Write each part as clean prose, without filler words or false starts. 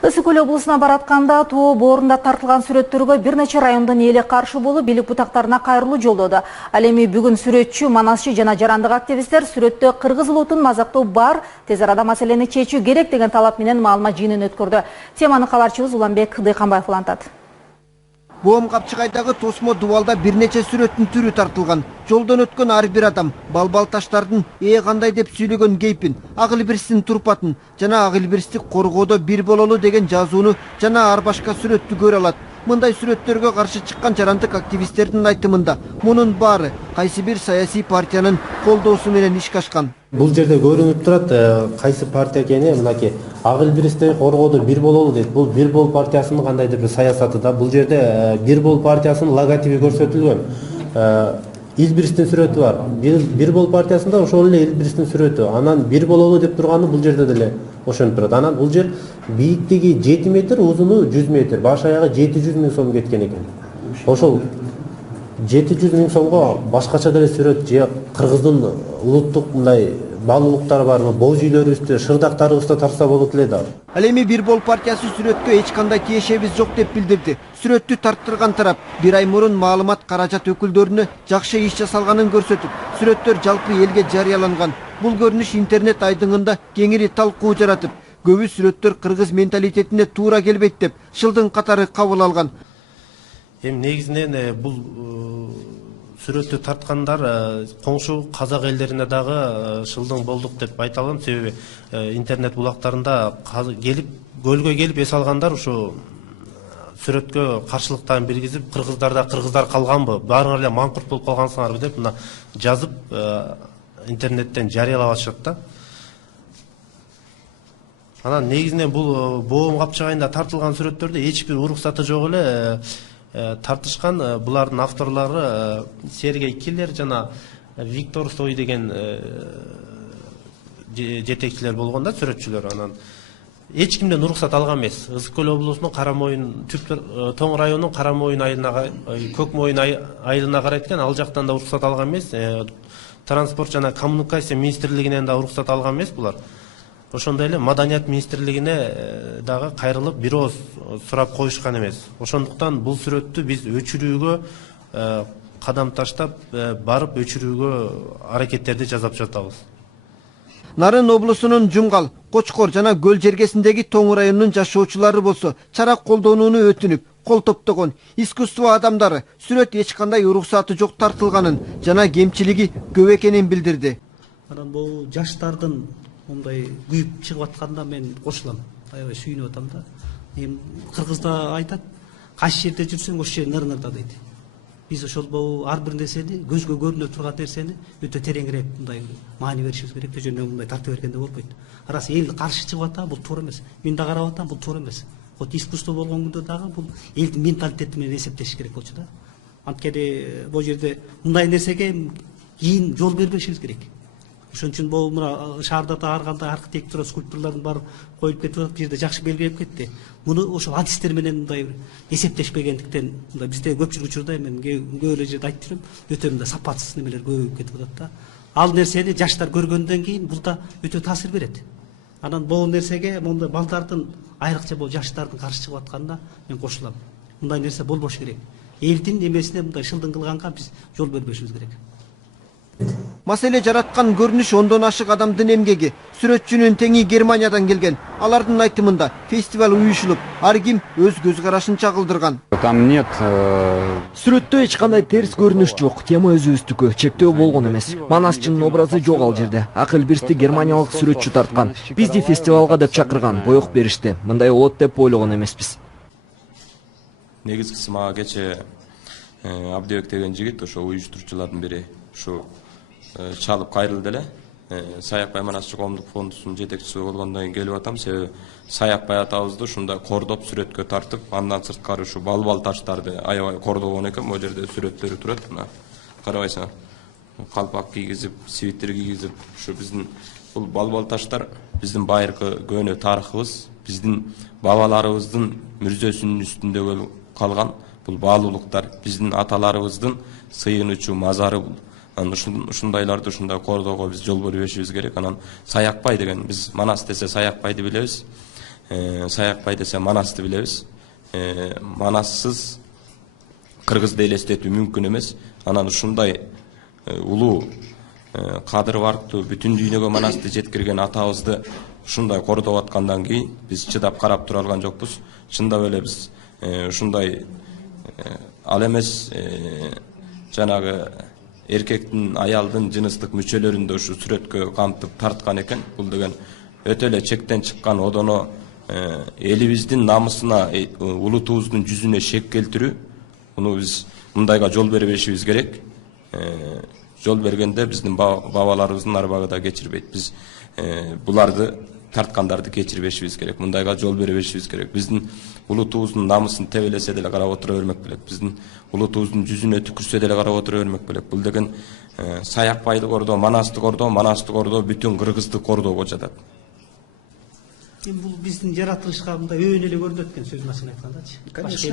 Ысык Көл облусуна баратканда тоо боорунда тартылган сүрөттөргө бир нече райондун эли каршы болуп, бийлик бутактарына кайрылуу жолдоду. Ал эми бүгүн сүрөтчү, манасчы жана жарандык активисттер сүрөттө кыргыз улутун мазактоо бар, тез арада маселени чечүү керек деген талап менен маалымат жыйынын өткөрдү. Теманы кабарчыбыз Уланбек Дыйканбаев улантат. Боом Капчыгайдагы тосмо дубалда бир нече сүрөттүн түрү тартылган. Жолдон өткөн ар бир адам балбал таштардын кандай деп сүйлөгөн кейпин, ак илбирстин турпатын жана ак илбирсти коргоодо бир бололу деген жазууну жана ар башка сүрөттү көрө алат. Мындай сүрөттөргө каршы чыккан жарандык активисттердин айтымында мунун баары кайсы бир саясий партиянын колдоосу менен ишке ашкан. Бул жерде көрүнүп турат кайсы партия экени, мынакей ак илбирсти коргоодо бир бололу дейт. Бул бир бол партиясынын кандайдыр бир саясаты да. Бул жерде бир бол партиясынын логотипи көрсөтүлгөн. Илбирстин сүрөтү бар. Бир бол партиясында ошол эле илбирстин сүрөтү. Анан бир бололу деп турганы бул жерде деле ошонуп турат. Анан бул жер бийиктиги 7 метр, узуну 100 метр. Баш аягы 700 000 сом кеткен экен. Ошол 700 000 сомго башкача деле сүрөт же кыргыздын улуттук мындай баалуулуктары барбы, боз үйлөрүбүздө, шырдактарыбызда тарса болот эле да. Ал эми бир бол партиясы сүрөткө эч кандай тиешебиз жок деп билдирди. Сүрөттү тарттырган тарап бир ай мурун маалымат каражат өкүлдөрүнө жакшы иш жасалганын көрсөтүп, сүрөттөр жалпы элге жарыяланган. Бул көрүнүш интернет айдыңында кеңири талкуу жаратып, көбү сүрөттөр кыргыз менталитетине туура келбейт деп шылдың катары кабыл алган. Эми негизинен бул сүрөттү тарткандар коңшу казак элдерине дагы шылдың болдук деп айта алам. Себеби интернет булактарында келип, көлгө келип эс алгандар ушу сүрөткө каршылыктан биргизип, кыргыздар калганбы, баарыңар эле маңкурт болуп калгансыңарбы деп мына жазып интернеттен жарыялап атышат да. Анан негизинен бул Боом Капчыгайында тартылган сүрөттөрдө эч бир уруксаты жок эле тартышкан. Булардын авторлору Сергей Киллер жана Виктор Сой деген жетекчилер болгон да, сүрөтчүлөр. Анан эч кимден уруксат алган эмес. Ысык Көл облусунун Карамойын, Тоң районунун Карамойын айылына, Көкмойын айылына карайт экен. Ал жактан да уруксат алган эмес. Транспорт жана коммуникация министрлигинен да уруксат алган эмес булар. Ошондой эле Маданият министрлигине дагы кайрылып бир ооз сурап коюшкан эмес. Ошондуктан бул сүрөттү биз өчүрүүгө кадам таштап, барып өчүрүүгө аракеттерди жасап жатабыз. Нарын облусунун Жумгал, Кочкор жана Көл жергесиндеги Тоң районунун жашоочулары болсо чарак колдонууну өтүнүп, кол топтогон. Искусство адамдары сүрөт эч кандай уруксаты жок тартылганын жана кемчилиги көп экенин билдирди. Анан бул жаштардын мындай күйүп чыгып атканда мен кошулам. Аябай сүйүнүп атам да. Эми кыргызда айтат, кайсы жерде жүрсөң ошол жер ныр-нырда дейт. Биз ошол ар бир нерсени, көзгө көрүнө турган нерсени өтө тереңирээк мындай маани беришибиз керек. Жөнүндө мындай тартып бергенде болбойт. Арасы эл каршы чыгып атат, бул туура эмес. Мен да карап атам, бул туура эмес. Вот искусство болгон күндө дагы бул элдин менталитети менен эсептеш керек болчу да. Анткени бул жерде мындай нерсеге кийин жол бербешибиз керек. Ошон үчүн бул мына шаарда да ар кандай архитектура, скульптуралардын баары коюлуп кетип атат, бул жерде жакшы белгилеп кетти. Муну ошол адистер менен мындай эсептешпегендиктен, мындай бизде көпчүлүк учурда мен көп эле жерде айтып жүрөм, өтө мындай сапатсыз немелер көбөйүп кетип атат да. Ал нерсени жаштар көргөндөн кийин бул да өтө таасир берет. Анан бул нерсеге мондай балдардын, айрыкча бул жаштардын каршы чыгып атканына мен кошулам. Мындай нерсе болбош керек. Элдин эмесине мындай шылдың кылганга биз жол бербешибиз керек. Маселе жараткан көрүнүш ондон ашык адамдын эмгеги. Сүрөтчүнүн теңи Германиядан келген. Алардын айтымында фестиваль уюшулуп, ар ким өз көз карашын чагылдырган. Там нет. Сүрөттө эч кандай терс көрүнүш жок. Тема өзүбүздүкү, чектөө болгон эмес. Манасчынын образы жок ал жерде. Ак илбирсти германиялык сүрөтчү тарткан. Бизди фестивалга деп чакырган, боек беришти. Мындай болот деп ойлогон эмеспиз. Негизгиси мага кече Абдыбек деген жигит, ошо уюштуруучулардын бири, ушу чалып кайрылды эле. Саякбай Манасчы коомдук фондунун жетекчиси болгондон кийин келип атам. Себеби Саякбай атабызды ушундай кордоп сүрөткө тартып, андан сырткары ушу балбал таштарды аябай кордогон экен. Бул жерде сүрөттөрү турат. Мына карабайсыңар. Калпак кийгизип, свитер кийгизип, ушу биздин бул балбал таштар биздин байыркы көөнө тарыхыбыз, биздин бабаларыбыздын мүрзөсүнүн үстүндө калган бул баалуулуктар, биздин аталарыбыздын сыйынычу мазары бул. Ушундайларды ушундай кордоого биз жол бербешибиз керек. Анан Саякбай деген, биз Манас десе Саякбайды билебиз. Саякбай десе Манасты билебиз. Манассыз Кыргызды элестетүү мүмкүн эмес. Анан ушундай улуу кадыр барктуу бүтүн дүйнөгө Манасты жеткирген атабызды ушундай кордоп аткандан кийин биз чыдап карап тура алган жокпуз. Чындап эле биз ушундай ал эмес жанагы эркектин, аялдын жыныстык мүчөлөрүндө ушу сүрөткө камтып тарткан экен. Бул деген өтө эле чектен чыккан одоно элибиздин намысына, улутубуздун жүзүнө шек келтирүү. Муну биз мындайга жол бербешибиз керек. Жол бергенде биздин бабаларыбыздын арбагы да кечирбейт. Биз буларды тарткандарды кечирбешибиз керек. Мындайга жол бербешибиз керек. Биздин улутубуздун намысын тебелесе деле карап отура бермек белек. Биздин улутубуздун жүзүнө түкүрсө деле карап отура бермек белек. Бул деген Саякбайды кордоо, Манасты кордоо бүтүн Кыргызды кордоого жатат. Бул биздин жаратылышка мындай өйөн эле көрүнөт экен, сөзүн ачык айтканда.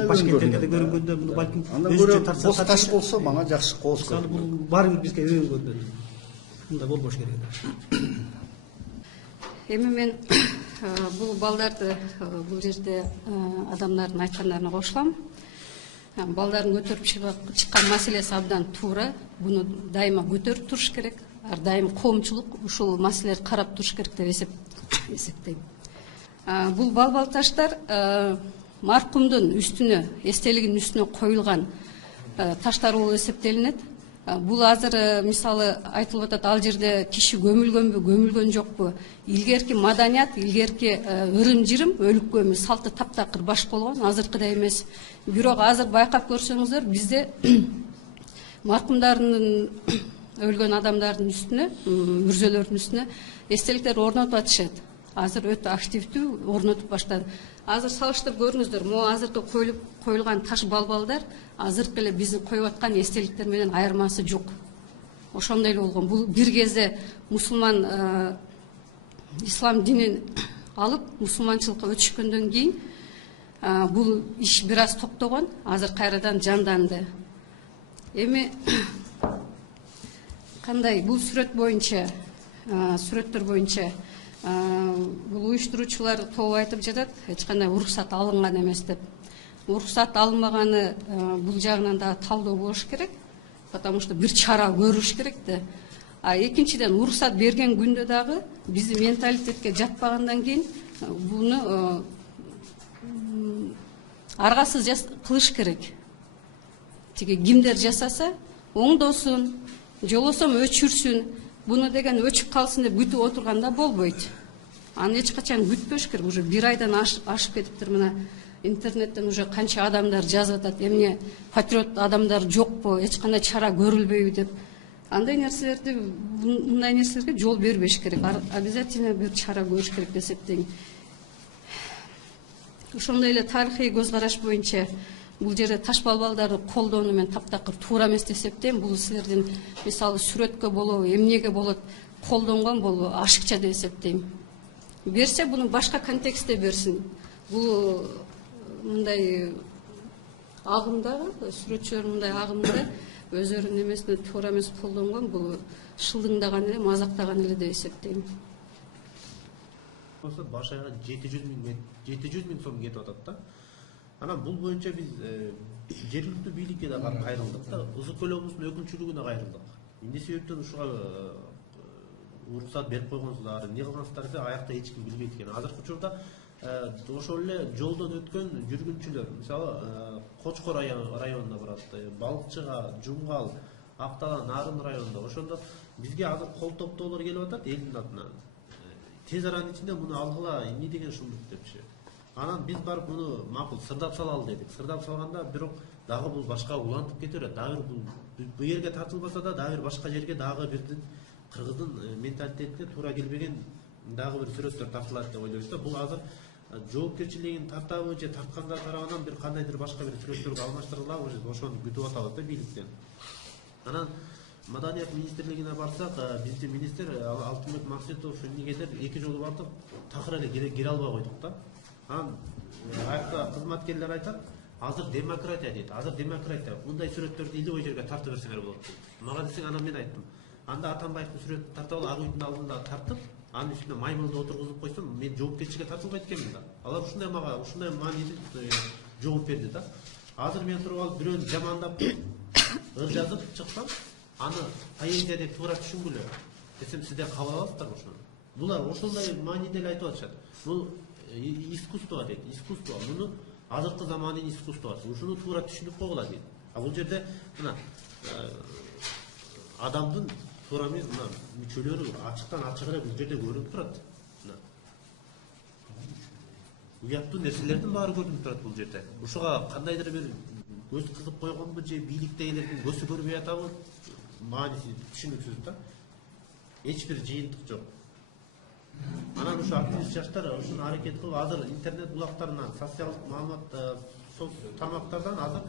Башкенттерде да көрүнгөндө муну балким өзүнчө тартса бос таш болсо мага жакшы кооз көрүнөт. Бул баары бир бизге өйөн көрүнөт. Мындай болбош керек. Эми мен бул балдарды бул жерде адамдардын айткандарына кошулам. Балдардын көтөрүп чыккан маселеси абдан туура. Буну дайыма көтөрүп туруш керек. Ар дайым коомчулук ушул маселелерди карап туруш керек деп эсептейм. Бул балбал таштар маркумдун үстүнө, эстелигинин үстүнө коюлган таштар болуп эсептелинет. Бул азыр мисалы айтылып атат, ал жерде киши көмүлгөнбү, көмүлгөн жокпу? Илгерки маданият, илгерки ырым-жырым, өлүккө салты таптакыр баш болгон, азыркыдай эмес. Бирок азыр байкап көрсөңүздөр, бизде маркумдардын өлгөн адамдардын үстүнө, мүрзөлөрдүн үстүнө эстеликтер орнотуп атышат. Азыр өтө активдүү орнотуп баштады. Азыр салыштырып көрүңүздөр, могу азыркы коюлган таш балбалдар азыркы эле биздин коюп аткан эстеликтер менен айырмасы жок. Ошондой эле болгон. Бул бир кезде мусулман ислам динин алып мусулманчылыкка өтүшкөндөн кийин бул иш бир аз токтогон, азыр кайрадан жанданды. Эми кандай бул сүрөттөр боюнча бул уюштуруучулар тобу айтып жатат, эч кандай уруксат алынган эмес деп. Уруксат алынбаганы бул жагынан да талдоо болуш керек, потому что бир чара көрүш керек да. Экинчиден, уруксат берген күндө дагы биздин менталитетке жатпагандан кийин буну аргасыз кылыш керек. Тиги кимдер жасаса, оңдосун, жолосом өчүрсүн, буну деген өчүп калсын деп күтүп отурганда болбойт. Аны эч качан күтпөш керек. Уже бир айдан ашып кетиптир. Мына интернеттен уже канча адамдар жазып атат, эмне патриот адамдар жокпу, эч кандай чара көрүлбөйбү деп. Андай мындай нерселерге жол бербеш керек. Обязательно бир чара көрүш керек деп эсептейм. Ошондой эле тарыхый көз караш боюнча бул жерде таш балбалдарды колдонуу мен таптакыр туура эмес деп эсептейм. Бул силердин мисалы сүрөткө болобу, эмнеге болот колдонгон болобу ашыкча деп эсептейм. Берсе буну башка контекстте берсин. Бул мындай агымда, сүрөтчүлөр мындай агымда өздөрүнүн эмесине туура эмес колдонгон, бул шылдыңдаган эле, мазактаган эле деп эсептейм. Баш айга 700 миң сом кетип атат да. Анан бул боюнча биз жергиликтүү бийликке да кайрылдык да, УЗКЛ облусунун өкүлчүлүгүнө кайрылдык. Эмне себептен ушуга уруксат берип койгонсуздар, эмне кылгансыздар деп аякта эч ким билбейт экен. Азыркы учурда ошол эле жолдон өткөн жүргүнчүлөр, мисалы Кочкор районуна барат, Балыкчыга, Жумгал, Актала, Нарын районунда. Ошондо бизге азыр кол топтоолор келип атат элдин атынан. Тез аранын ичинде муну алгыла, эмне деген шумдук депчи. Анан биз барып муну макул сырдап салалы дедик. Сырдап салганда бирок дагы бул башка улантып кете берет. Дагы бул жерге тартылбаса да дагы башка жерге дагы бирдин кыргыздын менталитетине туура келбеген дагы бир сүрөттөр тартылат деп ойлойбуз да. Бул азыр жоопкерчилигин тартабы же тартканга карагандан бир кандайдыр башка бир сүрөттөргө алмаштырылабы же ошону күтүп атабыз да бийликтен. Анан Маданият министрлигине барсак, биздин министр Алтынбек Максутов эмнегедир 2 жолу бардык, такыр эле кире албай койдук да. Анан аякта кызматкерлер айтат, азыр демократия дейт. Азыр демократия. Мындай сүрөттөрдү илдей жерге тартып берсеңер болот. Мага десең, анан мен айттым. Анда Атамбаевдин сүрөтүн тартып алып, ак үйдүн алдында тартып, анын үстүнө маймылды отургузуп койсом, мен жоопкерчиликке тартылбайт экенмин да. Алар ушундай мага ушундай маанилүү жооп берди да. Азыр мен туруп алып бирөөнү жамандап ыр жазып чыксам, аны поэзия деп туура түшүнгүлө десем, сиздер кабыл аласыздарбы ошону? Булар ошондой мааниде эле айтып атышат. Бул искусство дейт, искусство. Муну азыркы заманын искусствосу. Ушуну туура түшүнүп койгула дейт. А бул жерде мына адамдын туура эмес мына мүчөлөрү ачыктан ачыгыраак бул жерде көрүнүп турат. Уяттуу нерселердин баары көрүнүп турат бул жерде. Ушуга кандайдыр бир көз кызып койгонбу же бийликтегилердин көзү көрбөй атабы, мааниси түшүнүксүз да. Эч бир жыйынтык жок. Анан ушу активист жаштар ушуну аракет кылып, азыр интернет булактарынан, социалдык маалымат тармактардан азыр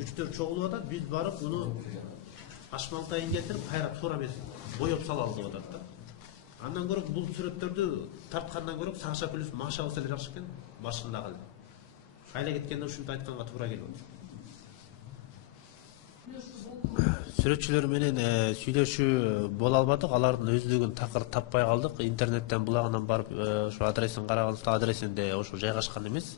күчтөр чогулуп атат. Биз барып муну ашмалтайын келтирип, кайра туура эмес боеп салалы деп атат да. Андан көрөк бул сүрөттөрдү тарткандан көрөк Саша плюс Маша болсо эле жакшы экен, башындагы эле. Кайла кеткенде ушинтип айтканга туура келип атат. Сүрөтчүлөр менен сүйлөшүү боло албадык, алардын өздүгүн такыр таппай калдык. Интернеттен булагынан барып ошо адресин караганыбызда адресинде ошо жайгашкан эмес.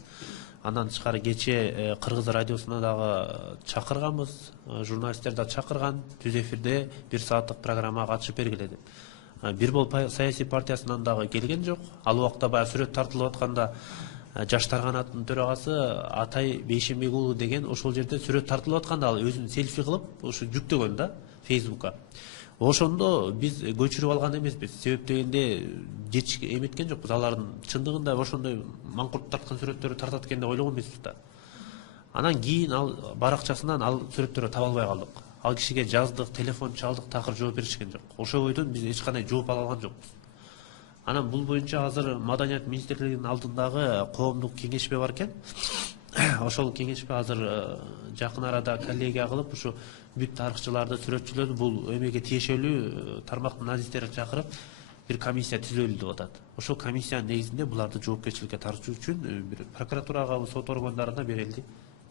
Андан тышкары кече Кыргыз радиосуна дагы чакырганбыз, журналисттер да чакырган, түз эфирде 1 сааттык программага катышып бергиле деп. Бир бол саясий партиясынан дагы келген жок. Ал убакта баягы сүрөт тартылып атканда Жаштар канатынын төрагасы Атай Бейшенбек уулу деген ошол жерде сүрөт тартылып атканда ал өзүн селфи кылып ушу жүктөгөн да Facebook'ка. Ошондо биз көчүрүп алган эмеспиз. Себеп дегенде жетишке эметкен жокпуз. Алардын чындыгында ошондой маңкурт тарткан сүрөттөрү тартат экен деп ойлогон эмеспиз да. Анан кийин ал баракчасынан ал сүрөттөрдү таба албай калдык. Ал кишиге жаздык, телефон чалдык, такыр жооп беришкен жок. Ошол бойдон биз эч кандай жооп ала алган жокпуз. Анан бул боюнча азыр Маданият министрлигинин алдындагы коомдук кеңешме бар экен. Ошол кеңешме азыр жакын арада коллегия кылып, ушу бүт тарыхчыларды, сүрөтчүлөрдү бул эмеге тиешелүү тармактын азистерин чакырып, бир комиссия түзөлү деп атат. Ошол комиссиянын негизинде буларды жоопкерчиликке тартуу үчүн бир прокуратурага, сот органдарына берилди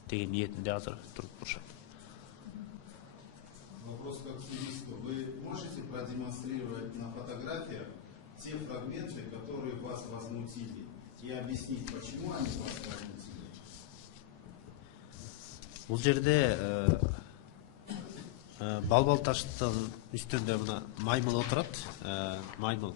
деген ниетинде азыр туруп турушат. Вопрос как к юристу. Вы можете продемонстрировать на фотографиях те фрагменты, которые вас возмутили, и объяснить, почему они вас возмутили? Бул жерде балбал таштын үстүндө мына маймыл отурат. Маймыл.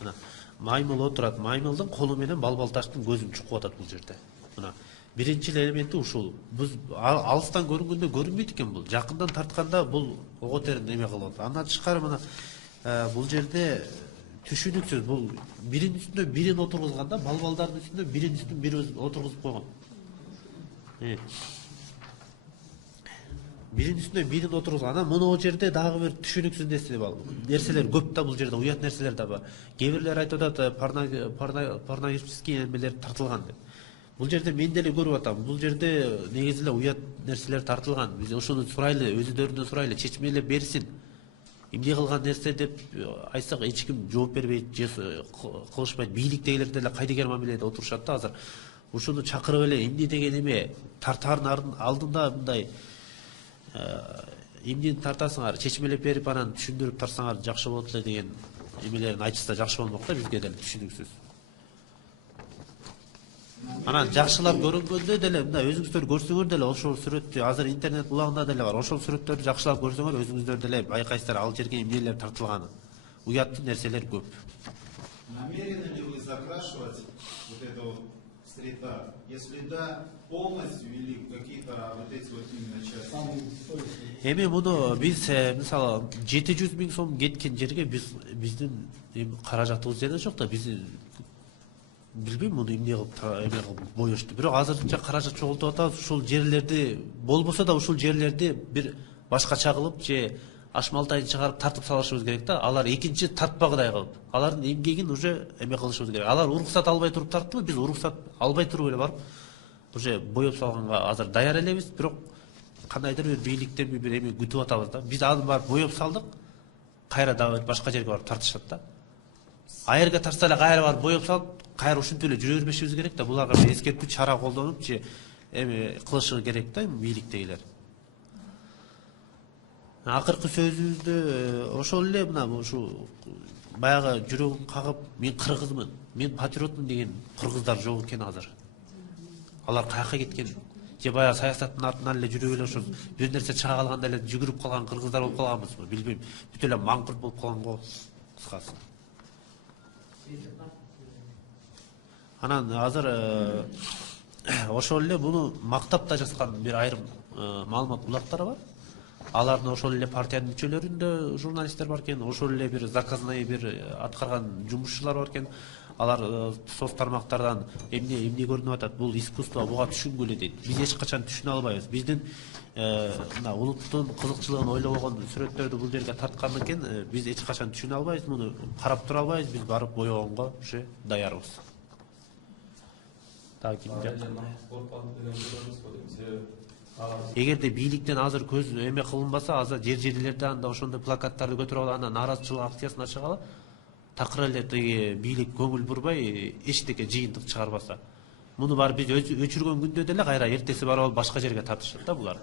Мына маймыл отурат. Маймылдын колу менен балбал таштын көзүн чукуп атат бул жерде. Мына биринчи элементи ушул. Биз алыстан көрүнгөндө көрүнбөйт экен бул. Жакындан тартканда бул ого терин эме кылып атат. Андан тышкары мына бул жерде түшүнүксүз. Бул биринин үстүнө бирин отургузганда, балбалдардын үстүнө биринин үстүнө бири отургузуп койгон. Биринин үстүнө бирин отургузган. Анан мына о жерде дагы бир түшүнүксүз нерселер көп да, бул жерде уят нерселер да бар. Кээ бирлер айтып атат, порнографический эмелер тартылган деп. Бул жерде мен деле көрүп атам. Бул жерде негизи эле уят нерселер тартылган. Биз ошону сурайлы, өзүлөрүнөн сурайлы, чечмелеп берсин. Эмне кылган нерсе деп айтсак эч ким жооп бербейт, же кылышпайт. Бийликтегилер деле кайдыгер мамиледе отурушат да азыр. Ушуну чакырып эле эмне деген эме тартаардын алдында мындай эмнени тартасыңар, чечмелеп берип анан түшүндүрүп тарсаңар жакшы болот эле деген эмелерин айтышса жакшы болмок да, бизге деле түшүнүксүз. Анан жакшылап көрүнгөндө деле мындай өзүңүздөр көрсөңөр деле ошол сүрөттү азыр интернет булагында деле бар. Ошол сүрөттөрдү жакшылап көрсөңөр өзүңүздөр деле байкайсыздар ал жерге эмнелер тартылганын. Уяттуу нерселер көп. Намерены ли вы закрашивать вот это вот стрит-арт? Если да, полностью или какие-то вот эти вот именно части? Эми муну биз мисалы 700 000 сом кеткен жерге биздин каражатыбыз жана жок да, биз билбейм муну эмне кылып боюшту. Бирок азырынча каражат чогултуп атабыз. Ушул жерлерди болбосо да ушул жерлерди бир башкача кылып же ашмалтайын чыгарып тартып салышыбыз керек да. Алар экинчи тартпагыдай кылып. Алардын эмгегин уже эме кылышыбыз керек. Алар уруксат албай туруп тарттыбы, биз уруксат албай туруп эле барып уже боеп салганга азыр даяр элебиз. Бирок кандайдыр бир бийликтен бир эме күтүп атабыз да. Биз аны барып боеп салдык. Кайра дагы башка жерге барып тартышат да. Айырга тартса эле кайра барып боеп салып, кайра ушинтип эле жүрө бербешибиз керек да. Буларга бир эскертүү чара колдонуп же эме кылышы керек да бийликтегилер. Акыркы сөзүбүздө ошол эле мына ушу баягы жүрөгүн кагып мен кыргызмын, мен патриотмун деген кыргыздар жок экен азыр. Алар каяка кеткен? Же баягы саясаттын артынан эле жүрүп эле ошо бир нерсе чыга калганда эле жүгүрүп калган кыргыздар болуп калганбызбы? Билбейм. Бүт эле маңкырт болуп калган го кыскасы. Анан азыр ошол эле буну мактап да жазган бир айрым маалымат булактар бар. Алардын ошол эле партиянын мүчөлөрүндө журналисттер бар экен, ошол эле бир заказной бир аткарган жумушчулар бар экен. Алар соц тармактардан эмне көрүнүп атат, бул искусство, буга түшүнгүлө дейт. Биз эч качан түшүнө албайбыз. Биздин мына улуттун кызыкчылыгын ойлобогон сүрөттөрдү бул жерге тарткандан кийин биз эч качан түшүнө албайбыз, муну карап тура албайбыз, биз барып боёгонго уже даярбыз. Эгерде бийликтен азыр көз эме кылынбаса, азыр жерлерде анда ошондой плакаттарды көтөрүп алып, анда нааразычылык акциясын ачкалы, такыр эле тиги бийлик көңүл бурбай, эчтеке жыйынтык чыгарбаса. Муну бар биз өчүргөн күндө деле кайра эртеси барып алып башка жерге тартышат да булар.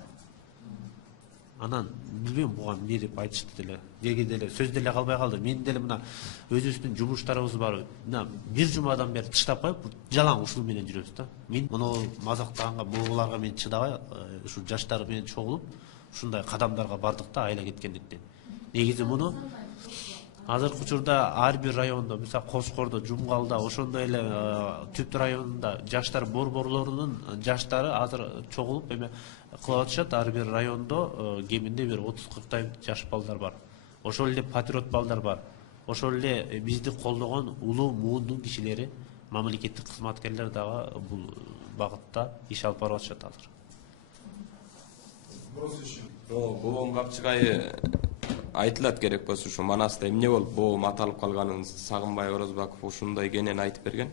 Анан билбейм буга эмне деп айтышты деле. Деги деле сөз деле калбай калды. Мен деле мына өзүбүздүн жумуштарыбыз бар. Мына бир жумадан бери тыштап коюп, жалаң ушул менен жүрөбүз да. Мен муну мазактаганга, бугуларга мен чыдабай, ушул жаштар менен чогулуп, ушундай кадамдарга бардык да айла кеткендиктен. Негизи муну азыркы учурда ар бир райондо, мисалы Кошкордо, Жумгалда, ошондой эле Түп районунда жаштар борборлорунун жаштары азыр чогулуп эме кылып атышат. Ар бир райондо кеминде бир 30-40 жаш балдар бар. Ошол эле патриот балдар бар. Ошол эле бизди колдогон улуу муундун кишилери, мамлекеттик кызматкерлер дагы бул багытта иш алып барып атышат азыр. Боом капчыгайы айтылат керек болсо ушу Манаста эмне болуп боом аталып калганын Сагынбай Орозбаков ушундай кенен айтып берген.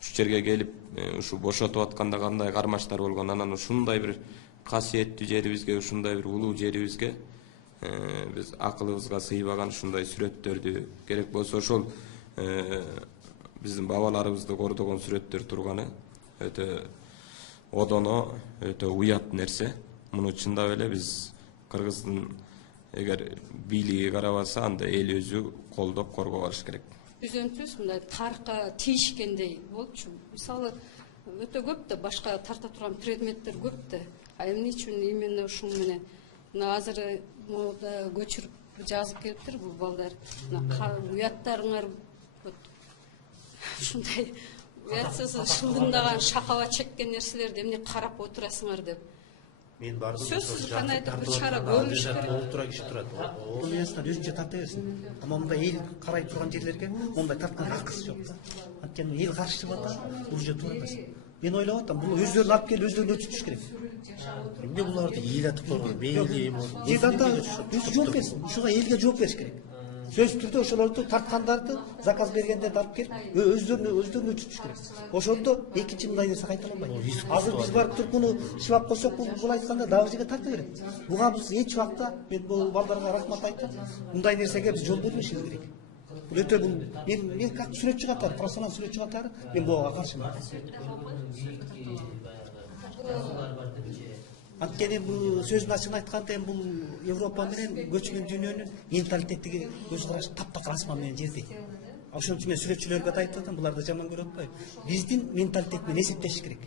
Ушу жерге келип ушу бошотуп атканда кандай кармаштар болгон, анан ушундай бир касиеттүү жерибизге, ушундай бир улуу жерибизге биз акылыбызга сыйбаган ушундай сүрөттөрдү керек болсо ошол биздин бабаларыбызды кордогон сүрөттөр турганы өтө одоно, өтө уят нерсе. Муну чындап эле биз Кыргыздын эгер бийлиги карабаса, анда эл өзү колдоп коргоо алыш керек. Үзөндүбүз мындай тарка тийишкендей болчу. Мисалы өтө көп да башка тарта турган предметтер көп да. А эмне үчүн именно ушун менен мына азыр мода көчүрүп жазып келиптир бул балдар. Уяттарыңар ушундай уятсыз шылдыңдаган шакала чеккен нерселерди эмне карап отурасыңар деп. Мен бардым. Сөзсүз кандайдыр бир чара көрүлүш керек. Олтура киши турат. Бул менен өзүнчө тарта берсин. Ама мындай эл карай турган жерлерге мындай тарткан акысы жок. Анткени эл каршы чыгып атат, бул жерде тура эмес. Мен ойлоп атам, бул өздөрүн алып келип өздөрүнө өчүтүш керек. Эмне буларды эл атып койгон, мейли эме. Өзү жооп берсин. Ушуга элге жооп бериш керек. Сөз түрдө ошолорду тарткандарды, заказ бергендерди алып келип, өздөрүнө өчүтүш керек. Ошондо экинчи мындай нерсе кайталанбайт. Азыр биз барып туруп муну шыбап койсок, бул айтканда дагы жерге тарта берет. Буга биз эч убакта, мен бул балдарга рахмат айтам, мындай нерсеге биз жол бермешибиз керек. Бул өтө мен как сүрөтчү катары, профессионал сүрөтчү катары мен буга каршымын. Анткени бул сөзүн ачыгын айтканда бул Европа менен көчкөн дүйнөнүн менталитеттиги көз карашы таптакыр асман менен жердей. Ошон үчүн мен сүрөтчүлөргө да айтып атам, буларды жаман көрүп атпайм. Биздин менталитет менен эсептешиш керек.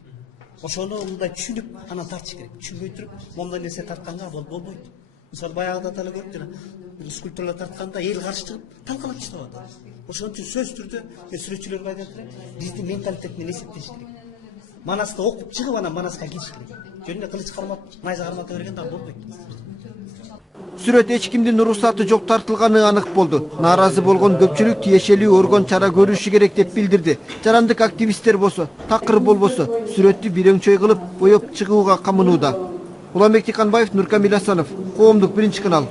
Ошону мындай түшүнүп, анан тартыш керек. Түшүнбөй туруп, моундай нерсе тартканга болбойт. Мисалы баягыда деле көрүп жана бир скульпторлор тартканда эл каршы чыгып талкалап таштап атат. Ошон үчүн сөз түрдө мен сүрөтчүлөргө айтып атам, биздин менталитет менен эсептешиш керек. Манаста окуп чыгып анан Манаска кириш керек. Жөнүндө кылыч кармап, найза кармата берген дагы болбойт. Сүрөт эч кимдин уруксаты жок тартылганы анык болду. Нааразы болгон көпчүлүк тиешелүү орган чара көрүшү керек деп билдирди. Жарандык активисттер болсо, такыр болбосо, сүрөттү бирөңчөй кылып боеп чыгууга камынууда. Уланбек Тиканбаев, Нуркамил Асанов, Коомдук 1 канал.